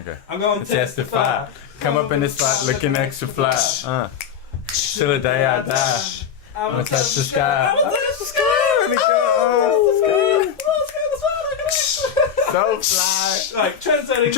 Okay. I'm going to testify. Come up in this spot looking extra fly. Till the day I die. I'm gonna touch the sky. I'm gonna touch the sky. So fly. Like trendsetting.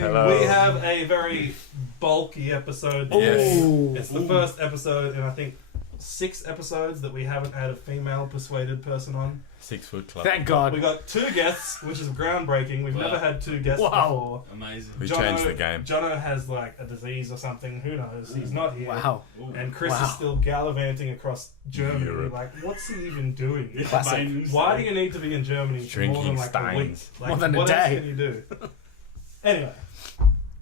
Hello. We have a very bulky episode. Yes. It's the first episode in I think 6 episodes that we haven't had a female persuaded person on. 6 foot club. Thank God. We got 2 guests, which is groundbreaking. We've never had 2 guests before. Amazing. We changed the game. Jono has like a disease or something. Who knows? He's not here. Wow. And Chris is still gallivanting across Germany. Europe. Like, what's he even doing? Classic. Why do you need to be in Germany for more than like a week? Like, More than a what day. else can you do? Anyway,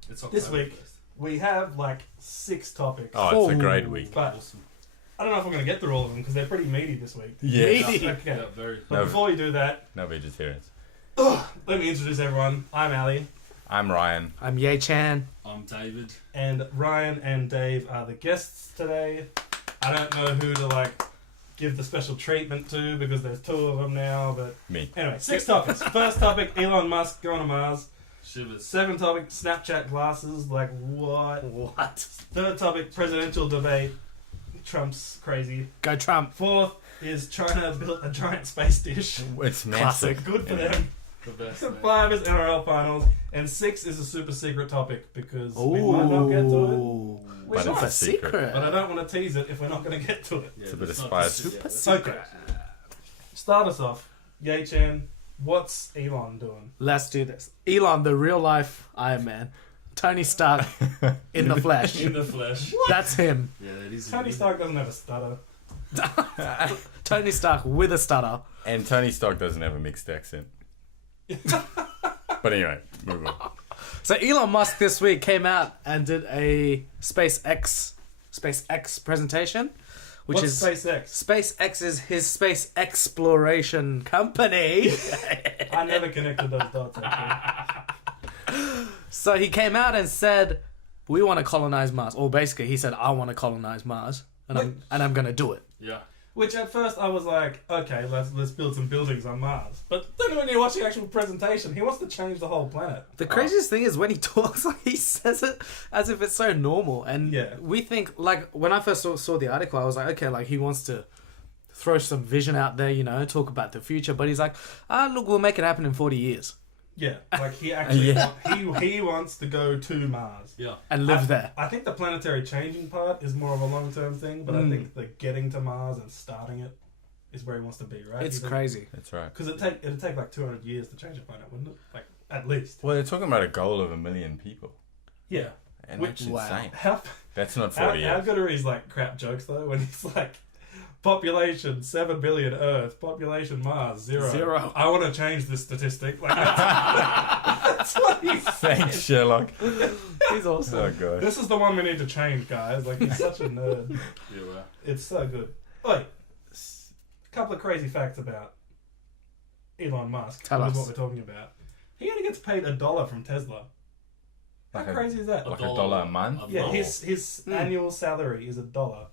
It's this week we have like 6 topics. Oh, it's a great week. But I don't know if we're going to get through all of them because they're pretty meaty this week. Yes. Meaty. Okay. Yeah, very. But before we do that, No vegetarians. let me introduce everyone. I'm Ali. I'm Ryan. I'm Ye Chan. I'm David. And Ryan and Dave are the guests today. I don't know who to like give the special treatment to because there's 2 of them now. But Me. anyway, 6 topics. First topic: Elon Musk going to Mars. Shivers. 7 topic: Snapchat glasses. Like what? What? 3rd topic: presidential debate. Trump's crazy. Go Trump. 4th is China built a giant space dish. It's Classic. massive. Good for Yeah. them. The best. Man. 5 is NRL finals, and 6 is a super secret topic because we might not get to it. We But might. it's a secret. But I don't want to tease it if we're not going to get to it. Yeah, It's a bit that's of not spice. just- Super yeah. secret. Start us off. Ye Chan, what's Elon doing? Let's do this. Elon, the real life Iron Man. Tony Stark in the flesh. In the flesh. That's him. Yeah, that is. Tony Stark doesn't have a stutter. Tony Stark with a stutter. And Tony Stark doesn't have a mixed accent. But anyway, move on. So Elon Musk this week came out and did a SpaceX presentation, which What's is SpaceX? SpaceX is his space exploration company. I never connected those dots actually. So he came out and said, "We want to colonize Mars." Or basically, he said, "I want to colonize Mars, and I'm going to do it." Yeah. Which at first I was like, okay, let's build some buildings on Mars. But then when you watch the actual presentation, he wants to change the whole planet. The craziest thing is when he talks, like he says it as if it's so normal, and Yeah. we think like when I first saw the article, I was like, okay, like he wants to throw some vision out there, you know, talk about the future. But he's like, look, we'll make it happen in 40 years Yeah, like he actually Yeah. he wants to go to Mars. Yeah. and live there. I think the planetary changing part is more of a long-term thing, but I think the getting to Mars and starting it is where he wants to be, right? It's crazy. That's right. Because it'd take like 200 years to change a planet, wouldn't it? Like, at least. Well, they're talking about a goal of 1 million people. Yeah. And Which- that's wow. insane. How, That's not how 40 years. good are his like crap jokes though? When he's like, population 7 billion Earth, population Mars 0. 0. I want to change this statistic. Like that's what he said. Thanks, Sherlock. He's awesome. Oh, God. This is the one we need to change, guys. Like he's such a nerd. Yeah. Well. It's so good. Wait, a couple of crazy facts about Elon Musk. Tell which us. is what we're talking about. He only gets paid $1 from Tesla. How Like a- crazy is that? Like $1 a month? A Yeah, dollar. his annual salary is $1.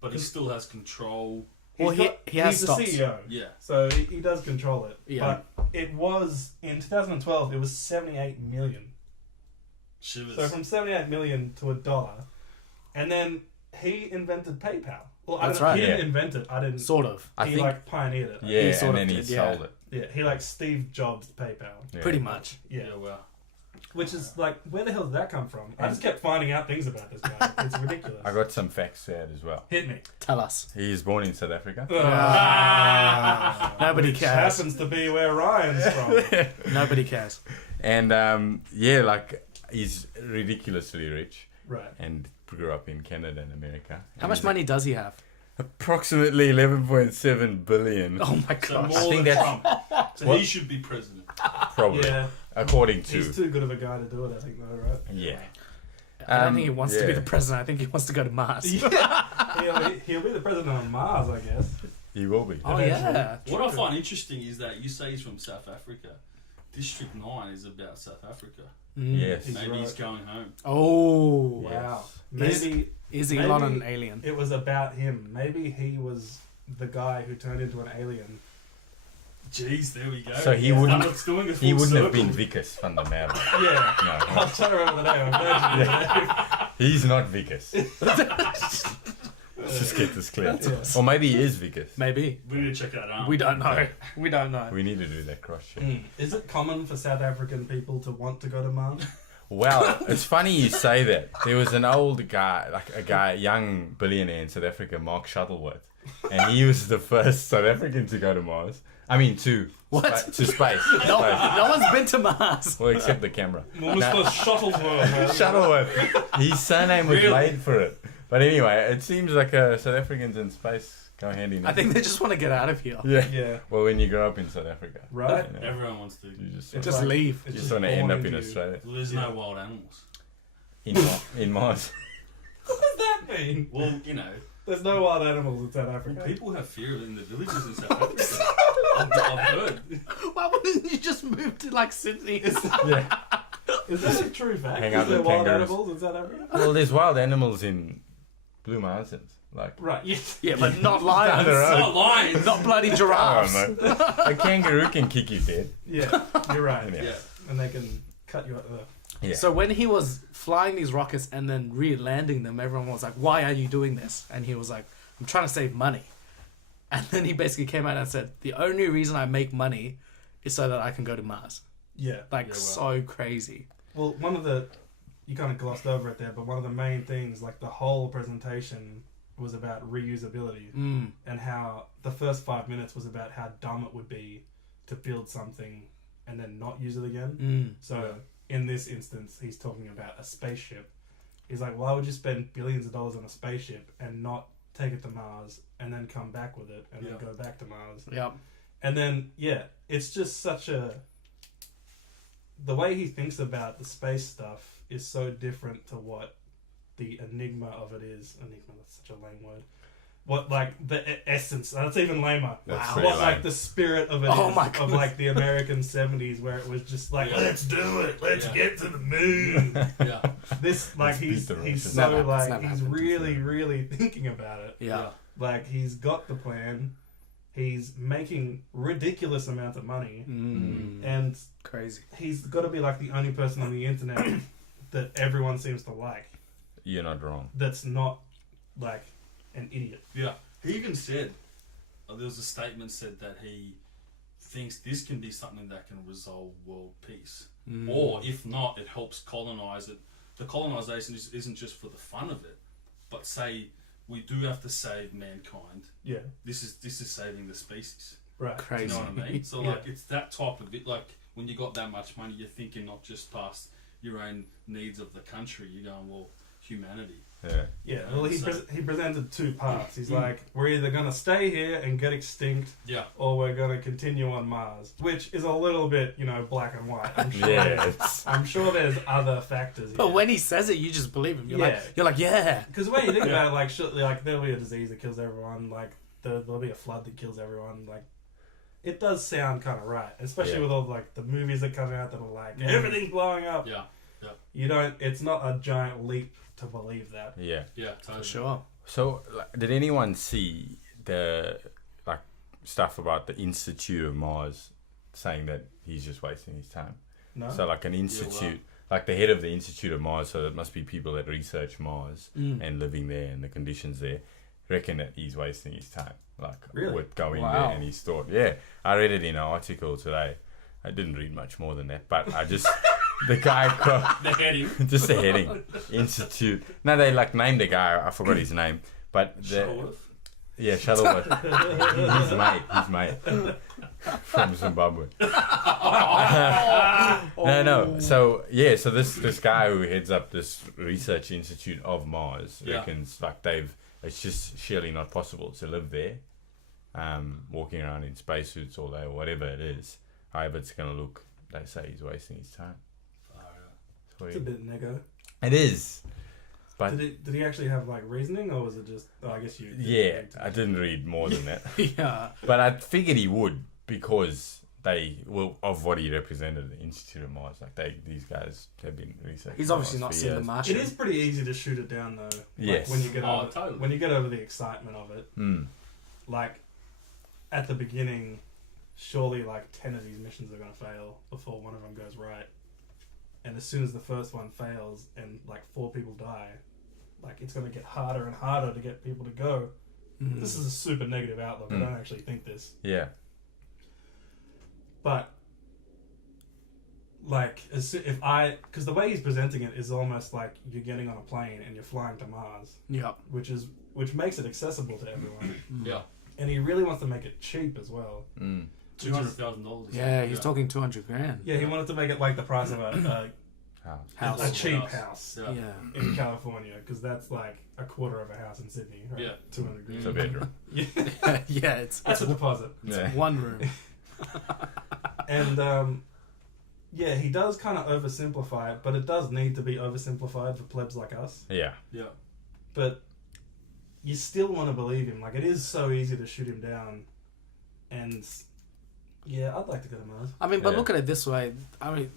But he still has control. Well, he has he's the stocks. CEO, Yeah. so he does control it. Yeah. But it was in 2012. It was 78 million. Shivers. So from 78 million to $1, and then he invented PayPal. Well, That's I don't, right. He didn't Yeah. invent it. I didn't. Sort of. I he think, like pioneered it. yeah, sort and of then he did, yeah. sold it. Yeah, he like Steve Jobs PayPal. Yeah. Pretty much. Yeah. Yeah. Well. Which is like, where the hell did that come from? I just kept finding out things about this guy. It's ridiculous. I got some facts there as well. Hit me. Tell us. He is born in South Africa. Nobody Which cares. happens to be where Ryan's from. Nobody cares. And yeah, like he's ridiculously rich Right. and grew up in Canada and America. How much money does he have? Approximately 11.7 billion. Oh my So gosh. more I think than that's- Trump. So What? he should be president. Probably. Yeah. According to. He's too good of a guy to do it, I think, though, right? Yeah. I don't think he wants to be yeah. the president. I think he wants to go to Mars. He'll be the president on Mars, I guess. He will be. Oh yeah. What I find interesting is that you say he's from South Africa. District 9 is about South Africa. Yes. He's Maybe he's right. going home. Oh. Wow. Is- Maybe Is Elon Maybe- an alien? it was about him. Maybe he was the guy who turned into an alien Jeez, there we go. So he Yeah. wouldn't- It's doing a He full wouldn't have been circle. Vickers van der Merwe. Yeah. I No, was trying to remember the name. I'm glad you he's not Vickers. Let's just get this clear. Yeah. Or maybe he is Vickers. Maybe. We need to check that out. We don't know. We don't know. We need to do that cross check. Is it common for South African people to want to go to Mars? Well, it's funny you say that. There was an old guy, a young billionaire in South Africa, Mark Shuttleworth, and he was the first South African to go to Mars. I mean, to space. No one's been to Mars. Well, except the camera. Well, Mr. Shuttlesworth. Shuttleworth. His surname was Really? made for it. But anyway, it seems like South Africans in space go hand in hand. I think they just want to get out of here. Yeah. Yeah. Well, when you grow up in South Africa, Right? you know, Everyone wants to. you just It's Just like- leave. it's you just want to end born up in into you. Australia. Well, there's no wild animals. In Mars. What does that mean? Well, you know, There's no wild animals in South Africa. people have fear in the villages in South Africa. I've heard. Why wouldn't you just move to like Sydney? Yeah. Is that a true fact? Hang Is out there with wild kangaroos. animals in South Africa? Well, there's wild animals in Blue Mountains. Like, Right, yes. Yeah, but not Down the lions. road. Not lions. Not bloody I giraffes. don't know. A kangaroo can kick you dead. Yeah, you're right. Yeah. Yeah. And they can cut you out the... Yeah. So when he was flying these rockets and then re-landing them, everyone was like, "Why are you doing this?" And he was like, "I'm trying to save money." And then he basically came out and said, "The only reason I make money is so that I can go to Mars." Yeah. Like Yeah, well. so crazy. Well, one of the... You kind of glossed over it there, but one of the main things, like the whole presentation was about reusability Mm. and how the first 5 minutes was about how dumb it would be to build something and then not use it again. Mm. So in this instance, he's talking about a spaceship. He's like, why would you spend billions of dollars on a spaceship and not take it to Mars and then come back with it and Yeah. then go back to Mars? Yep. And then, yeah, it's just such a... The way he thinks about the space stuff is so different to what the enigma of it is. Enigma, that's such a lame word. What, like, the essence, that's even lamer. That's Wow. pretty What, like, lame. the spirit of it Oh is, my of, goodness. like, the American 70s where it was just like, Yeah. let's do it, let's Yeah. get to the moon. Yeah. This, like, Let's beat he's the so, Russians. Never- it's like, never he's happened. really, really thinking about it. Yeah. Like, he's got the plan. He's making ridiculous amounts of money. Mm. And Crazy. he's got to be like the only person on the internet that everyone seems to like. You're not wrong. That's not like an idiot. Yeah. He even said, there was a statement said that he thinks this can be something that can resolve world peace. Mm. Or if not, it helps colonize it. The colonization isn't just for the fun of it, but say we do have to save mankind. Yeah. This is saving the species. Right. Do Crazy. you know what I mean? So Yeah. like it's that type of it. Like when you got that much money, you're thinking not just past your own needs of the country. You're going, well, humanity. Yeah. Yeah. Well, he presented two parts. He's Mm. like, we're either gonna stay here and get extinct, Yeah. or we're gonna continue on Mars, which is a little bit, black and white. I'm sure. Yeah. It's, I'm sure there's other factors. But when he says it, you just believe him. Yeah. You're like, yeah. Because when you think about it, like there'll be a disease that kills everyone, like there'll be a flood that kills everyone, like it does sound kind of right, especially Yeah. with all like the movies that come out that are like Mm. everything's blowing up. Yeah. It's not a giant leap to believe that. yeah. Yeah. Totally. For sure. So, like, did anyone see the stuff about the Institute of Mars saying that he's just wasting his time? No. So, like an institute, like the head of the Institute of Mars. So it must be people that research Mars Mm. and living there and the conditions there. Reckon that he's wasting his time, like Really? with going Wow. there. And he's thought, yeah, I read it in an article today. I didn't read much more than that, but I just the guy. The heading. Just the heading. Institute. No, they named the guy. I forgot his name. But Shuttleworth. yeah, Shuttleworth. His mate. From Zimbabwe. No. So this guy who heads up this research institute of Mars Yeah. reckons it's just surely not possible to live there, walking around in spacesuits all day or whatever it is. However, it's gonna look. They say he's wasting his time. So It's a bit nego. it is. But Did he actually have reasoning, or was it just? Oh, I guess you. didn't yeah, read too I much. didn't read more than that. Yeah. But I figured he would because of what he represented, the Institute of Mars. These guys have been researching. He's obviously Mars not for seen the years. Martian. It is pretty easy to shoot it down though. Yes. When you get Oh, over totally. when you get over the excitement of it, Mm. like at the beginning, surely like 10 of these missions are going to fail before one of them goes right. And as soon as the first one fails and like 4 people die, like it's going to get harder and harder to get people to go. This is a super negative outlook. I don't actually think this. Yeah. But like, because the way he's presenting it is almost like you're getting on a plane and you're flying to Mars. Yep. Which makes it accessible to everyone. Yeah. And he really wants to make it cheap as well. $200,000. Yeah, he's talking $200,000. Yeah, he wanted to make it like the price of a House. cheap house Yeah. in California, because that's like a quarter of a house in Sydney, right? Yeah. $200,000. It's a bedroom. Yeah, Yeah, it's that's a deposit. Yeah. one room. And yeah, he does kind of oversimplify it, but it does need to be oversimplified for plebs like us. Yeah. Yeah. But you still want to believe him. Like, it is so easy to shoot him down. And yeah, I'd like to go to Mars. I mean, but Yeah. look at it this way. I mean,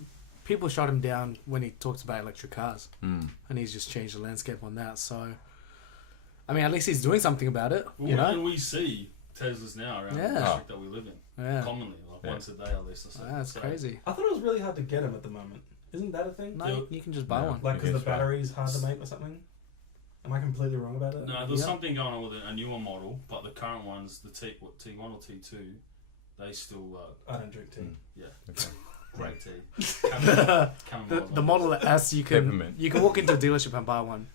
people shot him down when he talks about electric cars. And he's just changed the landscape on that. So, I mean, at least he's doing something about it, you know? And we see Teslas now around the district that we live in. Yeah. Commonly, like once a day at least. Or so. That's So, crazy. I thought it was really hard to get them at the moment. Isn't that a thing? No, you can just buy No. one. Like, because Yes, the battery's hard to make or something? Am I completely wrong about it? No, there's Yeah. something going on with a newer model, but the current ones, the T1 or T2, they still, I don't drink tea. yeah, Okay. great tea. The Model S, you can Peppermint. walk into a dealership and buy one.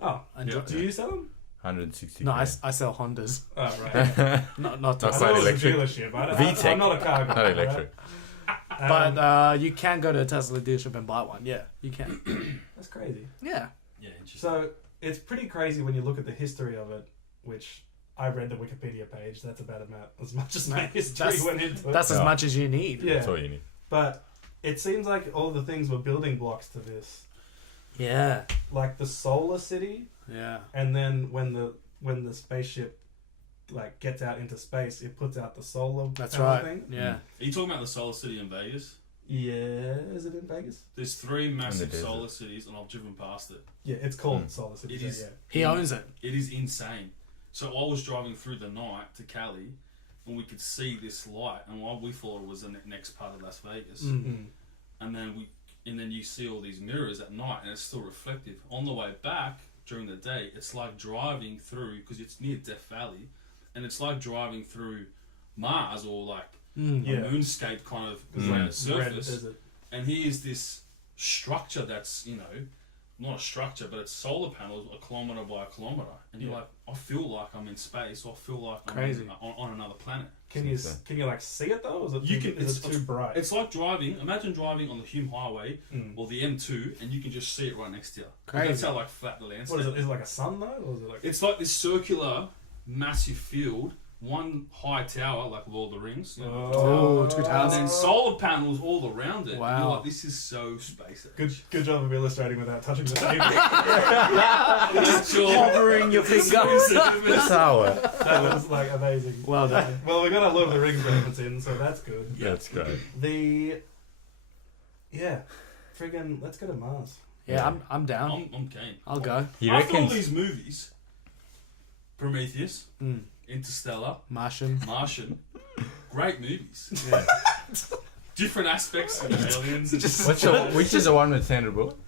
Oh, And Yeah. do you sell them? 160. No, I sell Hondas. Oh, right. Not Not I Tesla. thought it was electric. a dealership. VTEC. I'm not a car guy. Not electric. Right? But you can go to a Tesla dealership and buy one. Yeah, you can. That's crazy. Yeah. Yeah, interesting. So it's pretty crazy when you look at the history of it, which I read the Wikipedia page. That's about as much as my history went into it. That's as Yeah. much as you need. Yeah. That's all you need. But it seems like all the things were building blocks to this, Yeah. like the solar city, Yeah. and then when the spaceship like gets out into space, it puts out the solar. That's panel right. Thing. Yeah. Are you talking about the solar city in Vegas? Yeah, is it in Vegas? There's 3 massive desert. solar cities, and I've driven past it. Yeah, it's called Solar City. It so is. yeah. He owns it. It is insane. So I was driving through the night to Cali, and we could see this light, and we thought it was the next part of Las Vegas. Mm. And then you see all these mirrors at night, and it's still reflective. On the way back during the day, it's like driving through, because it's near Death Valley, and it's like driving through Mars or like Yeah. a moonscape kind of Red surface. desert. And here's this structure that's, not a structure, but it's solar panels a kilometre by a kilometre. And you're Yeah. like, I feel like I'm in space, or I feel like I'm Crazy. on another planet. Can you like see it though? Or is it You too, can- is it too bright? It's like imagine driving on the Hume Highway Mm. or the M2, and you can just see it right next to you. Crazy. That's how like flat the landscape What is it? Is it like a sun though, or is it like? It's like this circular, massive field, one high tower, like Lord of the Rings. Oh, two And towers. then solar panels all around it. Wow. And you're like, this is so space age. Good job of illustrating without touching the table. Hovering your finger. Tower. That was like amazing. Well done. Well, we got our Lord of the Rings reference in, so that's good. That's great. Friggin' let's go to Mars. Yeah, I'm down. I'm keen. I'll go. He After all reckons. these movies, Prometheus, Mm. Interstellar, Martian. Martian, great movies. Yeah. Different aspects of aliens. Which is the one with Sandra Bullock?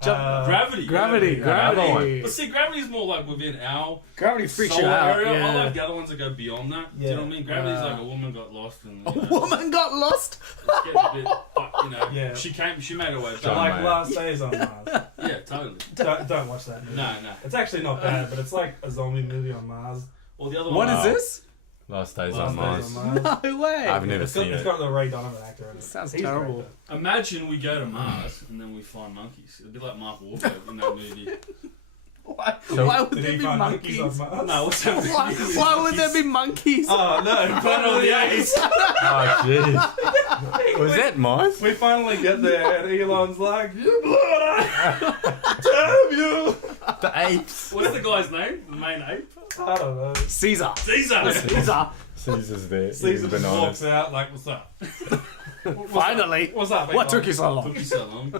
Gravity. Gravity. Another Gravity. But see, gravity's more like within our Gravity freaks you solar out. area. Yeah. I like the other ones that go beyond that. Do you know what I mean? Gravity's Yeah. like a woman got lost and A woman got lost. it's getting a bit, but, Yeah. she made her way back. John like Mayer. Last Days on Mars. Yeah, totally. don't watch that movie. No. It's actually not bad, but it's like a zombie movie on Mars. Well, the other What one. is this? Last Days Last on Days Mars. on Mars. No way. I've never It's got, seen it's it. got the Ray Donovan actor in it. Sounds He's terrible. great, though. Imagine we go to Mars and then we find monkeys. It'd be like Mark Wahlberg in that movie. Why would Did there he be find monkeys? monkeys on Mars? No, what's happening? Why would there be monkeys? Oh no! Planet of the Apes. Oh, jeez. Was that Mars? We finally get there, and Elon's like, "You blew it up! Damn you!" The apes. What's the guy's name? The main ape? I don't know. Caesar. Caesar. Caesar. Caesar's there. Caesar Eating just walks bananas. out like, "What's up? Finally. What's up? What Elon?" took you so long? Took you so long.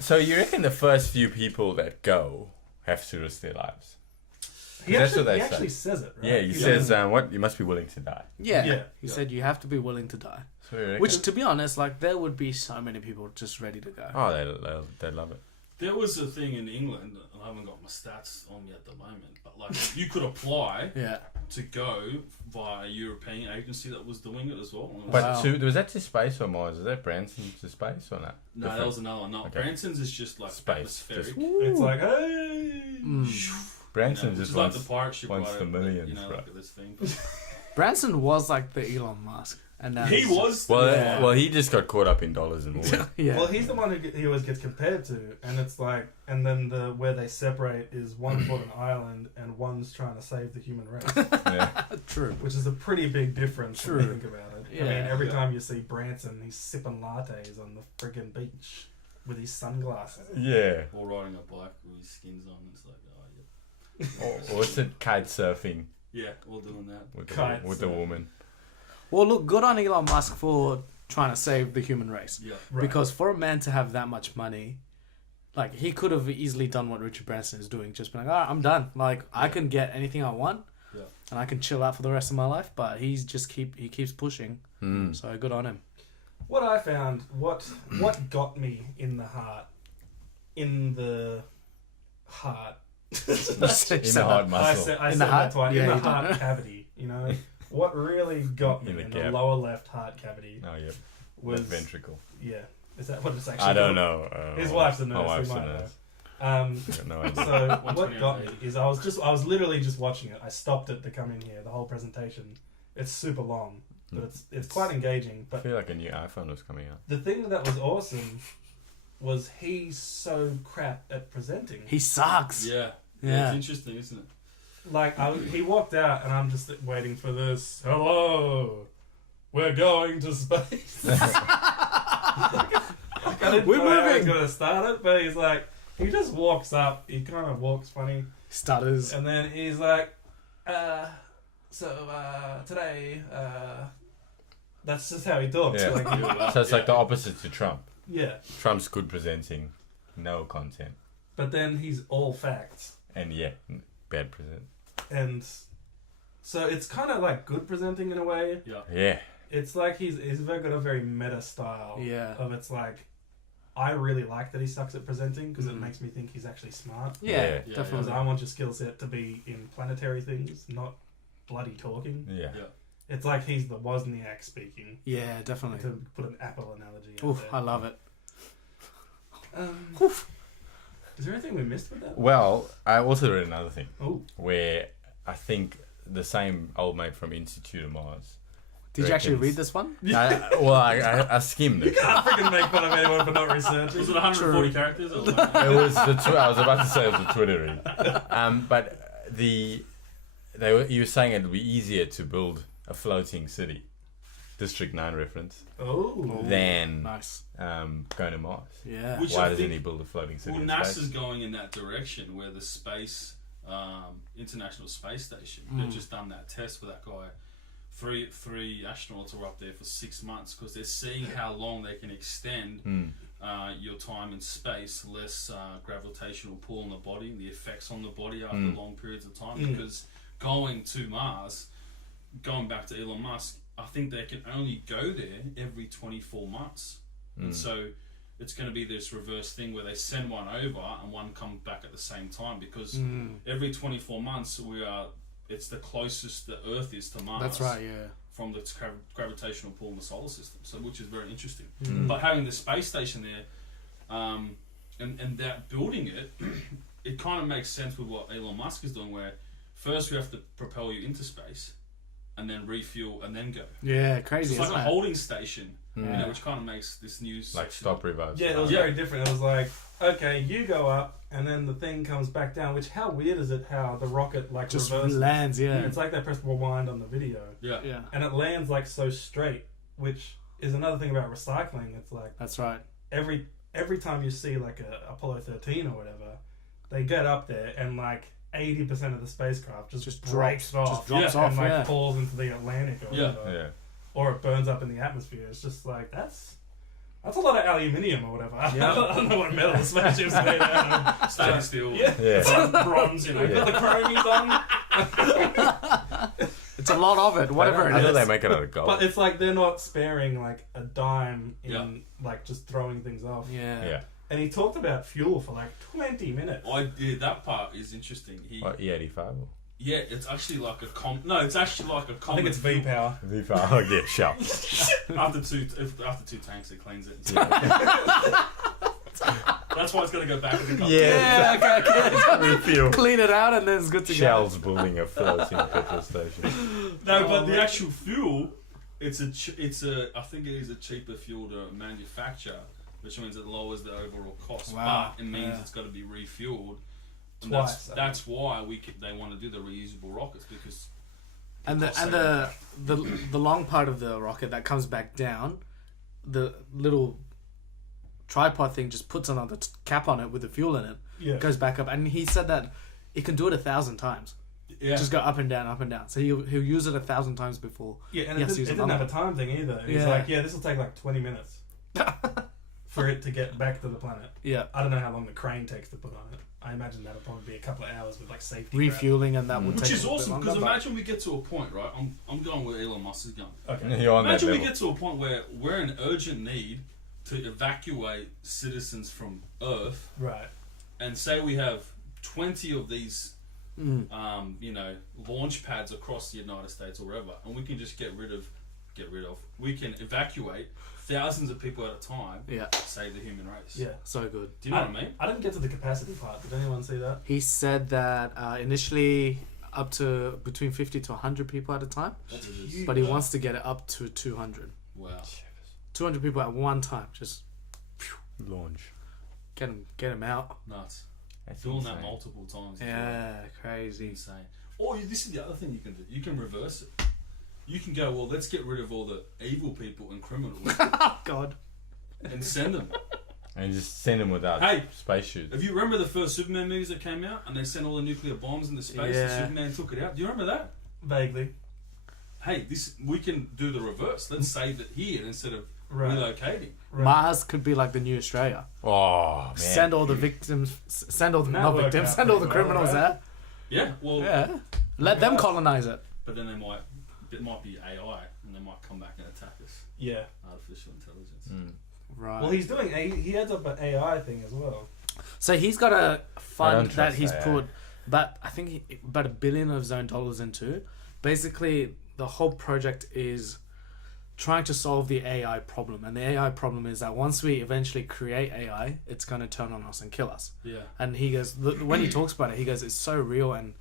So you reckon the first few people that go have to risk their lives? He That's actually, what they he say. actually says it, right? Yeah, he says, what? You must be willing to die. Yeah. Yeah. He said you have to be willing to die. What do you reckon? Which, to be honest, like there would be so many people just ready to go. Oh, they love it. There was a thing in England, and I haven't got my stats on me at the moment, but like you could apply Yeah. to go via a European agency that was doing it as well. And it was- But Wow. was that to space or Mars? Is that Branson to space or not? no, that was another one. No, Okay. Branson's is just like Space, atmospheric. just- It's like, hey. Branson Which just is like wants, the pirate ship wants ride, the millions, you know, bro. like at this thing. Branson was like the Elon Musk, and now He he's- was. Well, he just got caught up in dollars and more. yeah. Well, he's the one he always gets compared to, and it's like, and then where they separate is one for an island, and one's trying to save the human race, Yeah. True. which is a pretty big difference when you True. think about it. I Yeah. mean, every Yeah. time you see Branson, he's sipping lattes on the friggin' beach with his sunglasses. Yeah. Or riding a bike with his skins on. It's like, oh yeah, Or what's it? Kite surfing yeah, all doing that. with Kite the surfing. woman. Well, look, good on Elon Musk for trying to save the human race. Yeah, Right. Because for a man to have that much money, like he could have easily done what Richard Branson is doing, just been like, all right, I'm done. Like I can get anything I want, Yeah. and I can chill out for the rest of my life. But he keeps pushing. Mm. So good on him. What I found, what got me in the heart, In In the the hard muscle. I In said the that heart? twice. Yeah, in the you heart don't. cavity, you know? What really got me In in the the gap. lower left heart cavity Oh yeah. was... That ventricle. Yeah. Is that what it's actually I don't called? know. His wife's a nurse. My wife's he a might know. nurse. Um, I got no idea. so what got me 128. is I was literally just watching it. I stopped it to come in here, the whole presentation. It's super long, but it's quite engaging. I But feel like a new iPhone was coming out. the thing that was awesome was he's so crap at presenting. He sucks. yeah, Yeah. It's interesting, isn't it? Like, he walked out and I'm just waiting for this. Hello, we're going to space. I didn't We're know how he was moving. going to start it, but he's like, he just walks up. He kind of walks funny. Stutters. And then he's like, today, that's just how he talks. Yeah. Like, So it's like the opposite to Trump. yeah. Trump's good presenting, no content, But then he's all facts. and yeah, bad present. And so it's kind of like good presenting in a way. Yeah, Yeah. It's like he's got a very meta style. Yeah. Of it's like, I really like that he sucks at presenting because it Mm. makes me think he's actually smart. Yeah, Yeah. Because definitely. I want your skill set to be in planetary things, not bloody talking. Yeah. yeah. It's like he's the Wozniak speaking. Yeah, definitely. To put an Apple analogy out Oof, there. I love it. Is there anything we missed with that? Well, I also read another thing Oh, where I think the same old mate from Institute of Mars. Did you actually reckons- read this one? I skimmed it. can't freaking make fun of anyone for not Was researching. it 140 characters? Or like, It was I was about to say it was a Twitter read. But you were saying it would be easier to build a floating city, District 9 reference, Oh, than Nice. going to Mars. Yeah. Which Why I doesn't think- he build a floating city well, in NASA's space? going in that direction where the space, International Space Station, Mm. they've just done that test for that guy. Three astronauts were up there for 6 months because they're seeing how long they can extend Hmm. your time in space, less gravitational pull on the body, and the effects on the body after Mm. long periods of time. Mm. Because going to Mars, going back to Elon Musk, I think they can only go there every 24 months. And Mm. so it's going to be this reverse thing where they send one over and one comes back at the same time because Mm. every 24 months it's the closest the Earth is to Mars That's right, yeah. from the gravitational pull in the solar system, so which is very interesting. Mm. But having the space station there, and that building it, it kind of makes sense with what Elon Musk is doing, where first we have to propel you into space, and then refuel, and then go. Yeah, So crazy. it's like isn't a it? holding station, you Yeah. know, which kind of makes this news Like stop reverse. yeah, it was Yeah. very different. It was like, okay, you go up, and then the thing comes back down. Which, how weird is it? How the rocket like Just reverses? lands, yeah. It's like they press rewind on the video, Yeah. Yeah, and it lands like so straight. Which is another thing about recycling. It's like that's right. every time you see like a Apollo 13 or whatever, they get up there and like 80% of the spacecraft just breaks drops, off, just drops and off, like yeah. falls into the Atlantic or Yeah. whatever, Yeah. or it burns up in the atmosphere. It's just like that's a lot of aluminium or whatever. Yeah. I don't know what metal the spaceship's made out of. Stainless steel. Yeah. Yeah. It's like bronze, you know. Put the chromies on. It a lot of it, whatever I it know is. they make it out of gold. But it's like they're not sparing like a dime in Yeah. like just throwing things off. Yeah. yeah. And he talked about fuel for like 20 minutes. That part is interesting. What, E85? Or? Yeah, it's actually like a No, it's actually like a I common. think it's V power. V5. Oh, yeah, shut. after two tanks, it cleans it. That's why it's gonna go back in the car. Yeah. Okay. Refuel. Clean it out and then it's good to Shell's building a floating petrol station. No, Oh, but the man. actual fuel, I think it is a cheaper fuel to manufacture, which means it lowers the overall cost. Wow. But it means Yeah. it's got to be refueled. And Twice, I that's why they want to do the reusable rockets because. And the long part of the rocket that comes back down, the little tripod thing just puts another cap on it with the fuel in it. Yeah. Goes back up, and he said that it can do it 1,000 times. Yeah. Just go up and down, up and down. So he'll use it 1,000 times before. Yeah, and he it has to use didn't another have a time thing either. He's Yeah. like, yeah, this will take like 20 minutes for it to get back to the planet. Yeah, I don't know how long the crane takes to put on it. I imagine that'll probably be a couple of hours with like safety. crap. refueling, and that would Which take is a little bit awesome longer, because but- imagine we get to a point, right? I'm going where Elon Musk is going. Okay. You're on that Imagine we level. get to a point where we're in urgent need to evacuate citizens from Earth, Right. and say we have 20 of these, launch pads across the United States or wherever, and we can just get rid of. We can evacuate thousands of people at a time. Yeah, Save the human race. Yeah. so good. Do you know what I mean? I didn't get to the capacity part. Did anyone see that? He said that initially up to between 50 to 100 people at a time, That's huge. but he wants to get it up to 200. Wow. 200 people at one time, just Launch. get him out. Nuts. That's Doing insane. that multiple times. Yeah, It's crazy. insane. Or this is the other thing you can do. You can reverse it. You can go, well, let's get rid of all the evil people and criminals Oh God. and send them. And just send them without Hey. space shoes. If you remember the first Superman movies that came out and they sent all the nuclear bombs into space and Yeah. Superman took it out? Do you remember that? Vaguely. Hey, we can do the reverse. Let's save it here instead of Right. relocating. Right. Mars could be like the new Australia. Oh, man. Send all the victims, send all the That not worked victims, out send all the pretty well, criminals right? Yeah, well, there. Yeah, let them colonize it. but then it might be AI and they might come back and attack us. Yeah. Artificial intelligence. Mm. Right. Well, he's doing. He heads up an AI thing as well. So he's got a I fund don't that trust he's AI. put, about $1 billion of his own dollars into. Basically, the whole project is trying to solve the AI problem, and the AI problem is that once we eventually create AI, it's going to turn on us and kill us. Yeah. And he goes, when he talks about it, he goes, it's so real and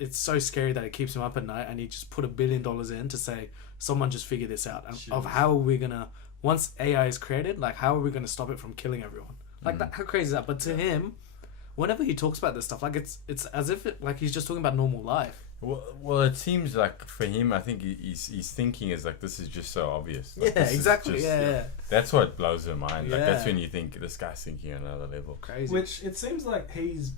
it's so scary that it keeps him up at night. And he just put $1 billion in to say, someone just figure this out of Jeez. how are we gonna, once AI is created, like how are we gonna stop it from killing everyone? Like that, how crazy is that? But to him, whenever he talks about this stuff, like it's as if like he's just talking about normal life. Well, it seems like for him, I think he's thinking is like this is just so obvious. Like, Yeah, this is exactly. just- Yeah. That's what blows her mind. Like that's Yeah. when you think this guy's thinking on another level. Crazy. Which it seems like he's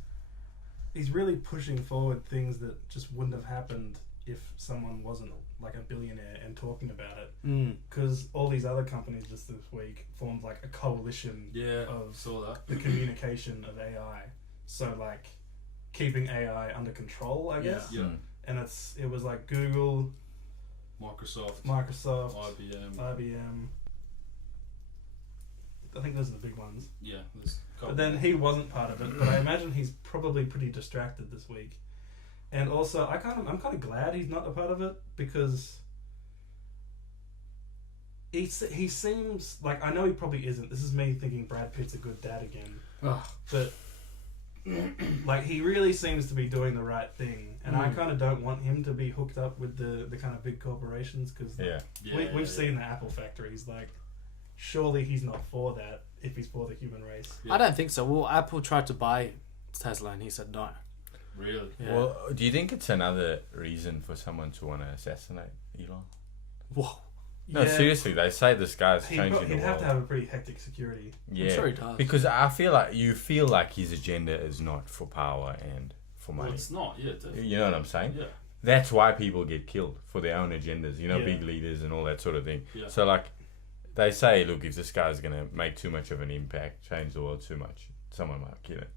really pushing forward things that just wouldn't have happened if someone wasn't like a billionaire and talking about it. Mm. Because all these other companies just this week formed like a coalition Yeah, of saw that. the communication of AI. So like keeping AI under control, I guess. Yeah. Mm. And it was like Google, Microsoft, Microsoft, IBM. IBM. I think those are the big ones. Yeah. There's a couple But then he wasn't part of it. But I imagine he's probably pretty distracted this week. And also, I'm kind of glad he's not a part of it because he seems like, I know he probably isn't. This is me thinking Brad Pitt's a good dad again. Ugh. But like he really seems to be doing the right thing, and I kind of don't want him to be hooked up with the kind of big corporations because Yeah. we've seen the Apple factories. Like, surely he's not for that if he's for the human race. Yeah. I don't think so. Well, Apple tried to buy Tesla and he said no. Really? Yeah. Well, do you think it's another reason for someone to want to assassinate Elon? Whoa. No, seriously, they say this guy's He'd changing the have world. to have a pretty hectic security. Yeah, I'm sure he does. because I feel like you feel like his agenda is not for power and for Well, money. it's not. Yeah, definitely. You know what I'm saying? Yeah. That's why people get killed for their own agendas. You know, Yeah. big leaders and all that sort of thing. Yeah. So like, they say, look, if this guy's gonna make too much of an impact, change the world too much, someone might kill him.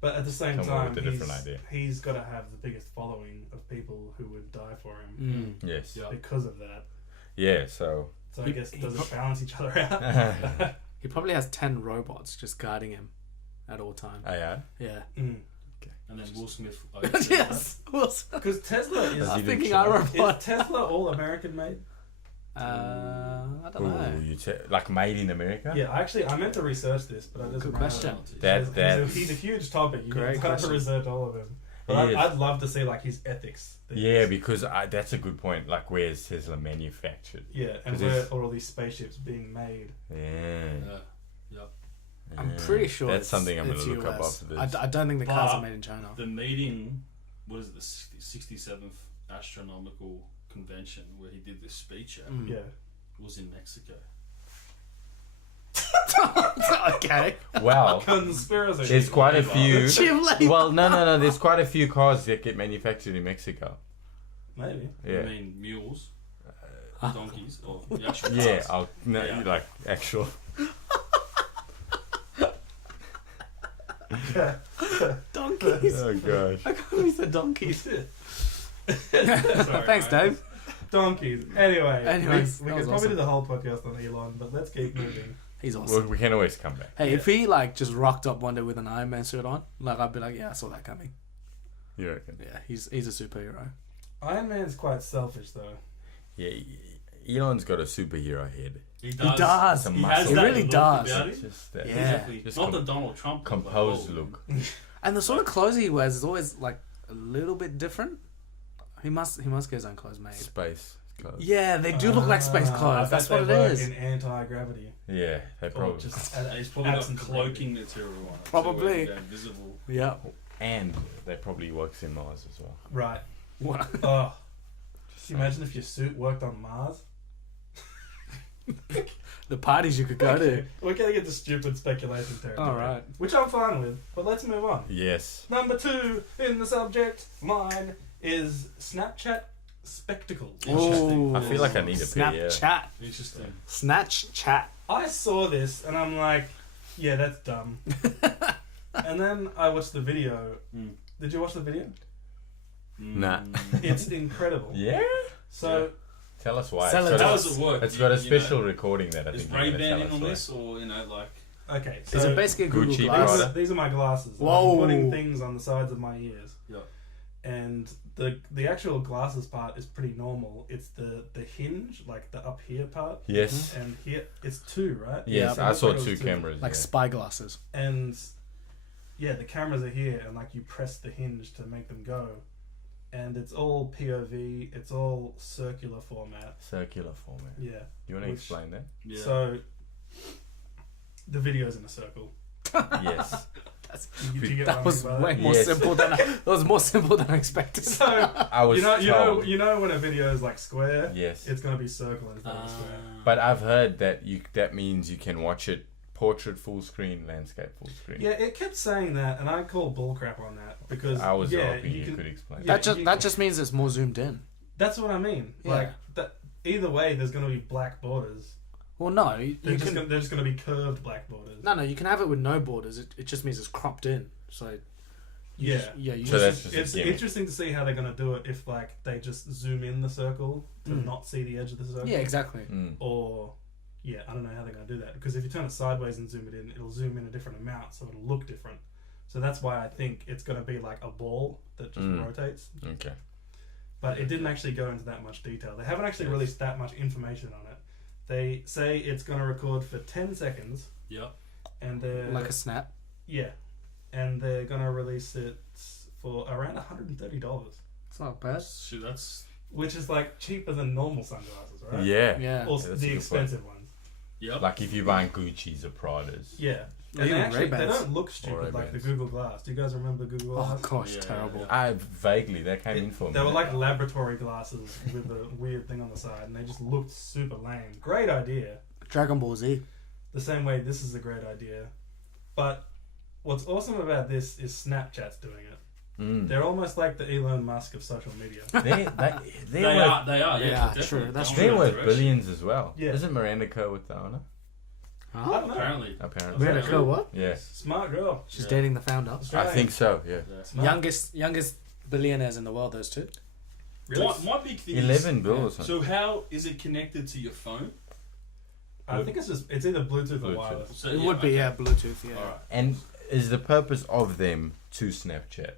But at the same Come up time, with a different idea. he's got to have the biggest following of people who would die for him Yes. Yeah. because of that. Yeah. So. So I He- guess he does pro- it balance each other out? He probably has 10 robots just guarding him at all time. Oh, yeah. Yeah. And then Will Smith. Yes. Wilson. Because Tesla is. Does I he was do thinking chill? iRobot. Is Tesla all American made? I don't know. Ooh, like made in America? Yeah, I meant to research this, but I just Good ran out of question. That he's a huge topic. You Great have to question. research all of him. But He is. I'd love to see like his ethics. things. Yeah, because that's a good point. Like, where's Tesla manufactured? Yeah, and 'Cause where it's- are all these spaceships being made? Yeah. I'm pretty sure that's it's, something I'm it's gonna look up US. after this. I don't think the cars But are made in China. The meeting, what is it, the 67th Astronomical Convention, where he did this speech at, Yeah. was in Mexico. Okay. Well, Conspiracy. there's quite a few. Jim Labor. Well, no. There's quite a few cars that get manufactured in Mexico. Maybe. Yeah. I mean, mules, donkeys, or the actual Yeah, cars. Yeah. like actual. Donkeys. Oh gosh. I can't believe the donkeys. Sorry, Thanks, mate. Dave. Donkeys. Anyway, Anyways, we that could was probably awesome. do the whole podcast on Elon, but let's keep moving. He's Well, awesome. we can always come back. Hey, if he like just rocked up one day with an Iron Man suit on, like I'd be like, yeah, I saw that coming. You reckon? Yeah, he's a superhero. Iron Man's quite selfish, though. Yeah, Elon's got a superhero head. He He does. does. Some He muscle. has He that really look does. about It's him. just that Yeah. Exactly. Just Not the Donald Trump look, composed like, look. And the sort of clothes he wears is always like a little bit different. He must get his own clothes made. Space clothes. Yeah, they do look like space I clothes. bet That's what they it work is. in anti-gravity. Yeah, they Or probably. just He's probably got absent cloaking material on it. Probably. So invisible. Yeah. And they probably works in Mars as well. Right. What? Oh. Can you imagine if your suit worked on Mars? The parties you could go to. We're getting into stupid speculation territory. All right. Which I'm fine with, but let's move on. Yes. Number 2 in the subject line is Snapchat spectacles. Interesting. I feel like I need a pair. Yeah. Snapchat. Interesting. Snatch chat. I saw this and I'm like, yeah, that's dumb. And then I watched the video. Mm. Did you watch the video? Nah. It's incredible. Yeah. So, Tell us why. Sell It's it got How a- does it work? It's got a You special know, recording that I is think you're gonna Ray-Ban tell in us on why. this, or like? okay. Is So it basically a Google Gucci Glass? Prada? these are my glasses. Whoa. I'm putting things on the sides of my ears. Yeah. And the actual glasses part is pretty normal. It's the hinge, like the up here part, Yes. and here it's 2, right? Yes, Yeah. I saw It was 2 two. cameras. Like yeah. spy glasses. And yeah, the cameras are here, and like you press the hinge to make them go, and it's all POV. It's all circular format. Circular format. Yeah. You want to Which- explain that? Yeah. So the video's in a circle. Yes. You get what That I was mean by way that? more Yes. simple than that was more simple than I expected. So I was told. you know when a video is like square, Yes. it's gonna be circle instead of square. But I've heard that that means you can watch it portrait full screen, landscape full screen. Yeah, it kept saying that, and I call bullcrap on that because I was yeah, hoping you can- could explain. yeah, That just means it's more zoomed in. That's what I mean. Yeah. Like that. Either way, there's gonna be black borders. Well, no, you They're can. just gonna be curved black borders. No, you can have it with no borders. It just means it's cropped in. So. Yeah. You So just, that's just a It's gimmick. interesting to see how they're gonna do it if like they just zoom in the circle to not see the edge of the circle. yeah, exactly. Mm. Or yeah, I don't know how they're gonna do that because if you turn it sideways and zoom it in, it'll zoom in a different amount, so it'll look different. So that's why I think it's gonna be like a ball that just rotates. Okay. But it didn't actually go into that much detail. They haven't actually released that much information on it. They say it's gonna record for 10 seconds, Yep. and they're Like a snap. yeah, and they're gonna release it for around $130, It's not bad. Shoot, that's which is like cheaper than normal sunglasses, right? Yeah. Yeah. Or that's a the good expensive ones. yep. Like if you're buying Gucci's or Pradas. Yeah. Or And even they Ray-Bans. don't look stupid like the Ray-Bans. Google Glass. Do you guys remember Google Oh Glass? gosh, Yeah, terrible. yeah. Vaguely that came in for me. They were like laboratory glasses with a weird thing on the side, and they just looked super lame. Great idea. Dragon Ball Z. The same way this is a great idea. But what's awesome about this is Snapchat's doing it. They're almost like the Elon Musk of social media. They They worth, are. Yeah. Yeah, definitely. true, that's Going they're in that worth direction. billions as well. Yeah. Isn't Miranda co with the owner? I Huh? don't know. Apparently. Apparently. Really? Girl, what? Yeah. Smart girl. She's Yeah. dating the founder. I Australian. think so, yeah. Yeah. Smart. Youngest billionaires in the world, those two. Really? My big thing 11 bills or is, something. so how is it connected to your phone? I think it's either Bluetooth or Bluetooth. wireless. So, It would be, yeah, Bluetooth, yeah. Alright. And is the purpose of them to Snapchat?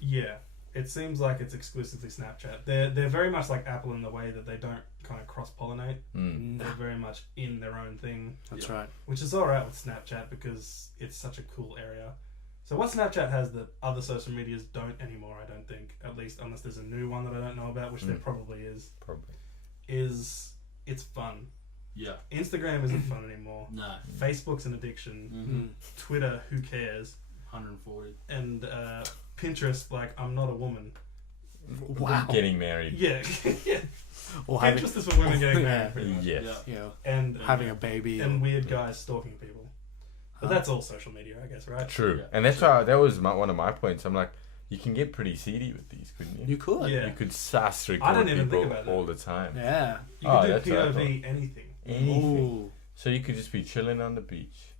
Yeah, it seems like it's exclusively Snapchat. They're very much like Apple in the way that they don't kind of cross pollinate. Mm. They're very much in their own thing, That's Yeah. right. which is alright with Snapchat because it's such a cool area. So what Snapchat has that other social medias don't anymore, I don't think, at least unless there's a new one that I don't know about, which there probably is, Probably. is it's fun. Yeah. Instagram isn't fun anymore. No. Facebook's an addiction. Mm-hmm. Twitter, who cares? 140. And Pinterest, like, I'm not a woman. Wow. Getting married. Yeah. yeah. Or having, Pinterest is for women getting married, Yeah. pretty much. Yes. Yeah. you know, And having a baby. and or- weird guys stalking people. But that's all social media, I guess, right? True. Yeah, And that's true. why that was one of my points. I'm like, you can get pretty seedy with these, couldn't you? You could. Yeah. You could sus I record didn't even think people about that. all the time. Yeah. You Oh, can that's do what I POV anything. Anything. Ooh. So you could just be chilling on the beach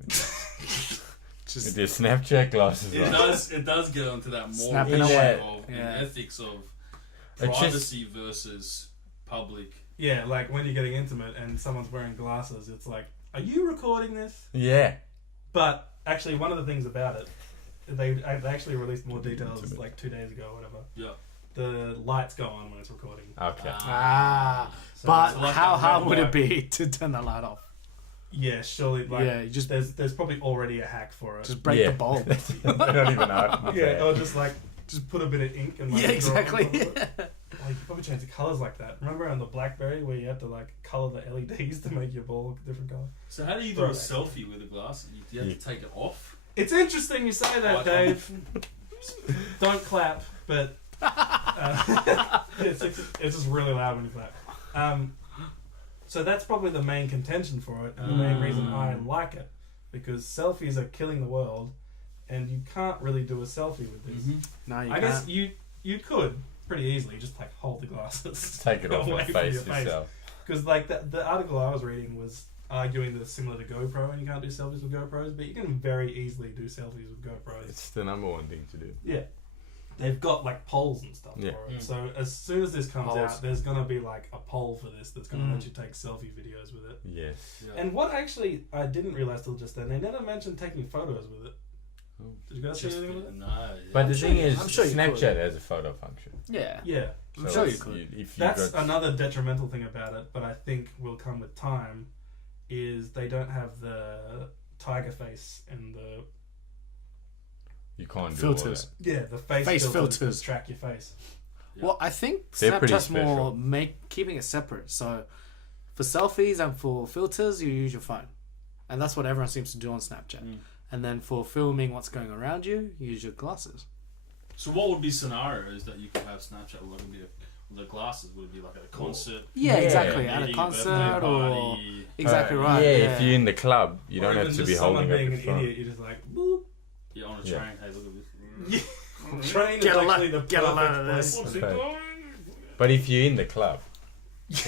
with Just your Snapchat glasses It on. does get onto that more Snapping issue away. of Yeah. and ethics of It just- privacy versus public. Yeah, like when you're getting intimate and someone's wearing glasses, it's like, are you recording this? Yeah. But actually, one of the things about it, they actually released more details Intimate. like 2 days ago or whatever. Yeah. The lights go on when it's recording. Okay. Ah. So But it's like how that hard red would light. it be to turn the light off? Yeah, surely. Like, Yeah, you just there's probably already a hack for it. just break Yeah. the bulb. They don't even know. Yeah, or just like just put a bit of ink and like Yeah, draw exactly. on top of it. Oh, you could probably change the colors like that. Remember on the BlackBerry where you had to like color the LEDs to make your ball a different color? So how do you do a selfie with the glasses? Do you have to take it off? It's interesting you say that, Dave. Don't clap, but it's just really loud when you clap. So that's probably the main contention for it, and the main reason I like it, because selfies are killing the world, and you can't really do a selfie with this. No, you I can't. guess you could pretty easily just like hold the glasses, Take it off away and from face your face. yourself. Because like the article I was reading was arguing that it's similar to GoPro, and you can't do selfies with GoPros, but you can very easily do selfies with GoPros. It's the number one thing to do. Yeah. They've got like polls and stuff Yeah. for it. So as soon as this comes Polls. out, there's gonna be like a poll for this that's gonna let you take selfie videos with it. Yes. Yeah. And what actually I didn't realize till just then, they never mentioned taking photos with it. Oh. Did you guys see Just, anything with it? no. But the sure thing you- is, I'm sure you Snapchat could. has a photo function. Yeah. Yeah. I'm So sure you it's- could. If you That's got, another detrimental thing about it, but I think will come with time, is they don't have the tiger face and the you can't do Filters. the face, Face filters filters. that track your face. Yeah. Well, I think They're pretty Snapchat's more special. keeping it separate. So for selfies and for filters, you use your phone, and that's what everyone seems to do on Snapchat. And then for filming what's going around you, you use your glasses. So what would be scenarios that you could have Snapchat with, like, with the glasses? Would it be like at a concert? Yeah, Yeah. exactly. At a meeting, concert birthday or party? exactly Yeah, right. if you're in the club, you Or don't have even to just be holding someone up being your an phone. idiot, you're just like, boop. Yeah, on a Yeah. train. Hey, look at this. Train is Get a actually load- the get a perfect load of place. this. What's it Okay. going? But if you're in the club,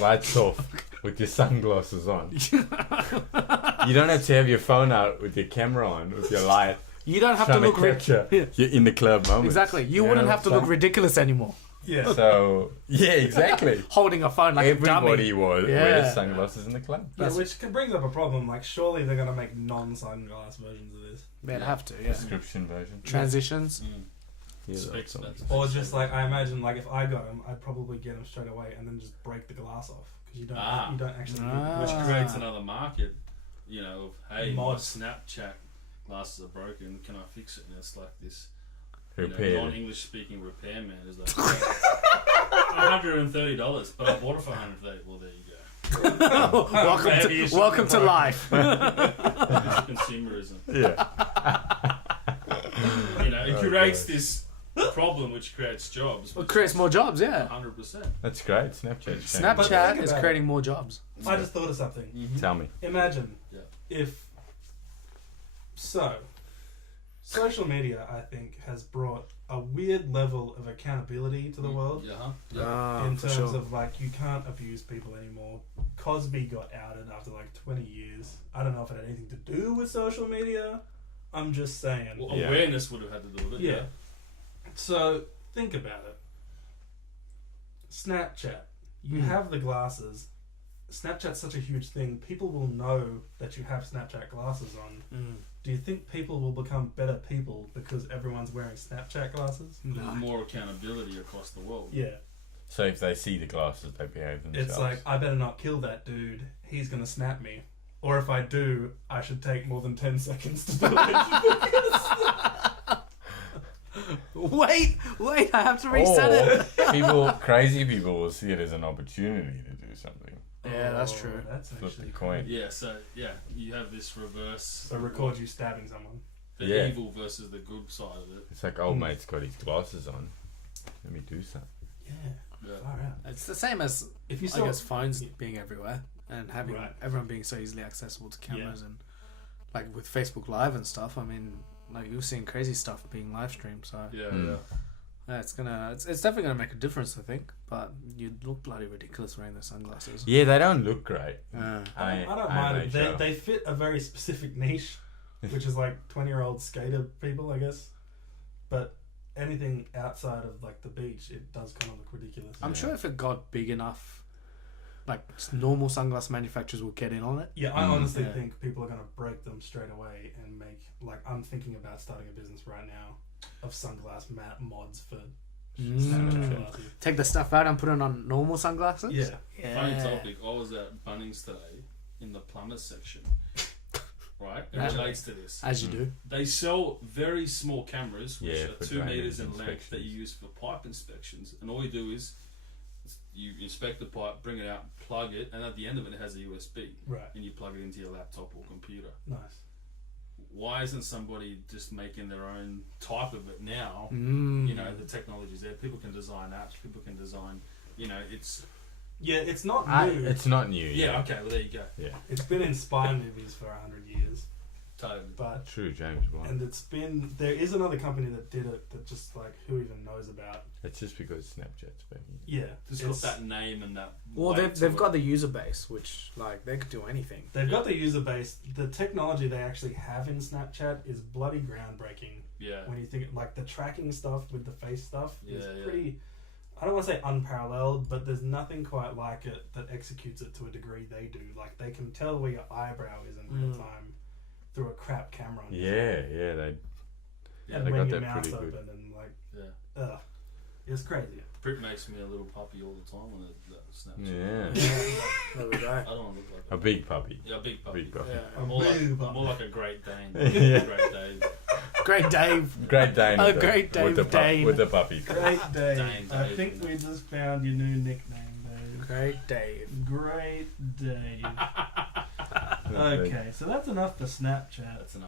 lights off, with your sunglasses on, you don't have to have your phone out with your camera on, with your light, You don't have to trying look to capture Yeah. you're in the club moment. exactly. You know wouldn't what have to I'm look saying? ridiculous anymore. Yeah. So yeah, exactly. Holding a phone like Everybody a dummy. wears Yeah. sunglasses in the club. Yeah, which brings up a problem. Like, surely they're gonna make non-sunglass versions of this, They'd have to. Yeah. Prescription version. Transitions. Yeah, Specs, that's that's- or just like I imagine, like if I got them, I'd probably get them straight away and then just break the glass off because you don't actually. Ah. Which creates another market, you know, of, hey, my Mods. Snapchat glasses are broken, can I fix it? And it's like this, you know, repair. non-English speaking repairman is like, $130, but I bought it for $130. Well, there you go. welcome to life. Consumerism. Yeah. You know, it Oh, creates gosh. this problem which creates jobs. It creates more jobs. Yeah. 100%. That's great. Snapchat. Snapchat think is about creating more jobs. I just thought of something. Mm-hmm. Tell me. Imagine Yeah. if social media, I think, has brought a weird level of accountability to the world. Yeah. In for terms sure. of like, you can't abuse people anymore. Cosby got outed after like 20 years. I don't know if it had anything to do with social media. I'm just saying. Well, Yeah. awareness would have had to do with it. Yeah. So think about it. Snapchat. You have the glasses. Snapchat's such a huge thing. People will know that you have Snapchat glasses on. Do you think people will become better people because everyone's wearing Snapchat glasses? There's more accountability across the world. Yeah. So if they see the glasses, they behave themselves. It's like, I better not kill that dude. He's going to snap me. Or if I do, I should take more than 10 seconds to do it. Wait, I have to reset it. Crazy people will see it as an opportunity to do something. Yeah, that's true. That's Flip actually the coin. Yeah, so you have this reverse. So record you stabbing someone. The Yeah. evil versus the good side of it. It's like old mate's got his glasses on. Let me do something. Yeah. Yeah. Far out. It's the same as If you I saw, guess phones being everywhere and having Right. everyone being so easily accessible to cameras and like with Facebook Live and stuff. I mean, like you're seeing crazy stuff being live streamed. So Yeah, yeah, it's definitely gonna make a difference, I think. But you look bloody ridiculous wearing those sunglasses. Yeah, they don't look great. I don't mind it. They fit a very specific niche, which is like 20-year-old skater people, I guess. But anything outside of like the beach, it does kind of look ridiculous. I'm sure if it got big enough, like just normal sunglass manufacturers will get in on it. Yeah, I honestly think people are going to break them straight away and make, like, I'm thinking about starting a business right now of sunglass mods for Snapchat glasses. Take the stuff out and put it on normal sunglasses. Yeah. Funny topic. I was at Bunnings today in the plumbers section. Right? It Naturally. relates to this. As you do. They sell very small cameras, which Yeah, are for 2 meters in drainage length, that you use for pipe inspections. And all you do is you inspect the pipe, bring it out, plug it, and at the end of it, it has a USB. Right. And you plug it into your laptop or computer. Nice. Why isn't somebody just making their own type of it now? Mm. You know, the technology's there. People can design apps. People can design, you know, it's... Yeah, it's not new. It's not new. Yeah, okay, well, there you go. Yeah. It's been in spy movies for 100 years. Totally. But True, James Bond. and it's been, there is another company that did it that just like, who even knows about? It's just because Snapchat's been. Yeah. It's got that name and that... Well, weight to they've it. got the user base, which like they could do anything. They've got the user base. The technology they actually have in Snapchat is bloody groundbreaking. Yeah. When you think, like, the tracking stuff with the face stuff is Yeah, yeah. pretty, I don't want to say unparalleled, but there's nothing quite like it that executes it to a degree they do. Like, they can tell where your eyebrow is in real time through a crap camera on your Yeah, phone. yeah, they. Yeah, And they when got your that mouth's pretty open good. and like, Yeah. it's crazy. Prick makes me a little puppy all the time on that Snapchat. Yeah. There we go. I don't want to look like A big puppy. Yeah, a big puppy. Big puppy. Yeah. More Big puppy. like a Great Dane. Yeah. Great Dane. Great Dave. Great Dane. Oh, with the- Great Dane with the Dane. with the puppy. Great day. Dang, I Dave. think we just found your new nickname, Dave. Great Dave. Great Dave. Okay, so that's enough for Snapchat. That's enough.